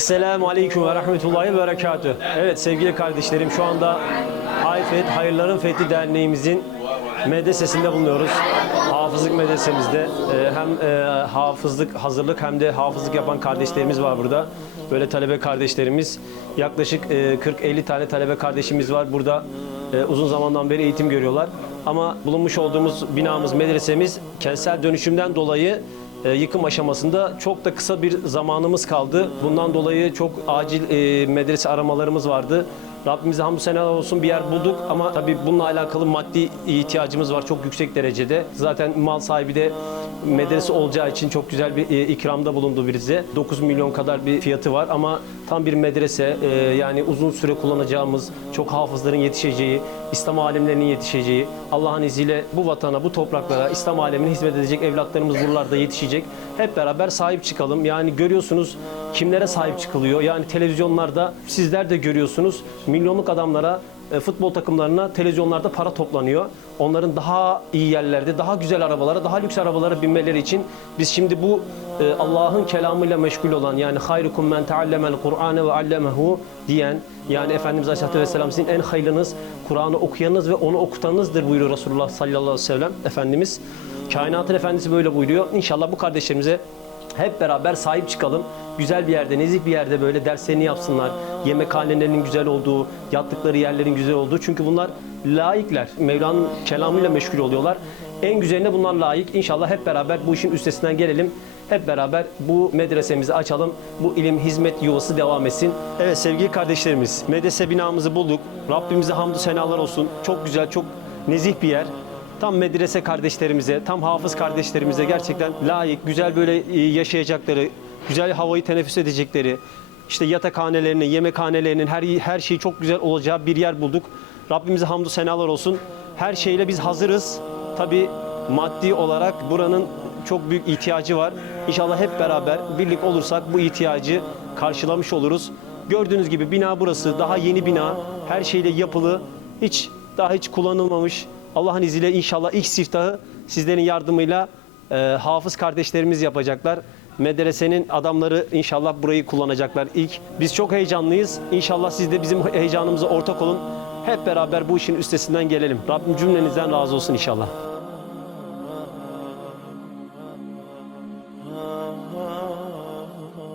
Esselamu Aleyküm ve Rahmetullahi ve Berekatüh. Evet sevgili kardeşlerim şu anda Hayfet Hayırların Fethi Derneğimizin medresesinde bulunuyoruz. Hafızlık medresemizde Ee, hem e, hafızlık hazırlık hem de hafızlık yapan kardeşlerimiz var burada. Böyle talebe kardeşlerimiz yaklaşık e, 40-50 tane talebe kardeşimiz var burada. e, uzun zamandan beri eğitim görüyorlar. Ama bulunmuş olduğumuz binamız medresemiz kentsel dönüşümden dolayı e, yıkım aşamasında çok da kısa bir zamanımız kaldı. Bundan dolayı çok acil e, medrese aramalarımız vardı. Rabbimize hamdü senalar olsun bir yer bulduk ama tabii bununla alakalı maddi ihtiyacımız var çok yüksek derecede. Zaten mal sahibi de medrese olacağı için çok güzel bir e, ikramda bulundu bize. 9 milyon kadar bir fiyatı var ama tam bir medrese e, yani uzun süre kullanacağımız, çok hafızların yetişeceği, İslam alimlerinin yetişeceği, Allah'ın izniyle bu vatana, bu topraklara, İslam alemine hizmet edecek evlatlarımız buralarda yetişecek. Hep beraber sahip çıkalım. Yani görüyorsunuz kimlere sahip çıkılıyor. Yani televizyonlarda sizler de görüyorsunuz milyonluk adamlara e, futbol takımlarına televizyonlarda para toplanıyor. Onların daha iyi yerlerde, daha güzel arabalara, daha lüks arabalara binmeleri için biz şimdi bu e, Allah'ın kelamıyla meşgul olan yani hayrukum men teallemel Kur'ane ve allemehu diyen yani Efendimiz Aleyhisselatü Vesselam sizin en hayırlınız Kur'an'ı okuyanınız ve onu okutanınızdır buyuruyor Resulullah sallallahu aleyhi ve sellem Efendimiz. Kainatın Efendisi böyle buyuruyor. İnşallah bu kardeşlerimize hep beraber sahip çıkalım. Güzel bir yerde, nezih bir yerde böyle derslerini yapsınlar. Yemekhanelerinin güzel olduğu, yattıkları yerlerin güzel olduğu. Çünkü bunlar laikler. Mevla'nın kelamıyla meşgul oluyorlar. En güzeline bunlar layık. İnşallah hep beraber bu işin üstesinden gelelim. Hep beraber bu medresemizi açalım. Bu ilim hizmet yuvası devam etsin. Evet sevgili kardeşlerimiz, medrese binamızı bulduk. Rabbimize hamdü senalar olsun. Çok güzel, çok nezih bir yer tam medrese kardeşlerimize, tam hafız kardeşlerimize gerçekten layık, güzel böyle e, yaşayacakları, güzel havayı teneffüs edecekleri, işte yatakhanelerinin, yemekhanelerinin her her şeyi çok güzel olacağı bir yer bulduk. Rabbimize hamdü senalar olsun. Her şeyle biz hazırız. Tabi maddi olarak buranın çok büyük ihtiyacı var. İnşallah hep beraber birlik olursak bu ihtiyacı karşılamış oluruz. Gördüğünüz gibi bina burası. Daha yeni bina. Her şeyle yapılı. Hiç daha hiç kullanılmamış. Allah'ın izniyle inşallah ilk siftahı sizlerin yardımıyla e, hafız kardeşlerimiz yapacaklar. Medresenin adamları inşallah burayı kullanacaklar ilk. Biz çok heyecanlıyız. İnşallah siz de bizim heyecanımıza ortak olun. Hep beraber bu işin üstesinden gelelim. Rabbim cümlenizden razı olsun inşallah.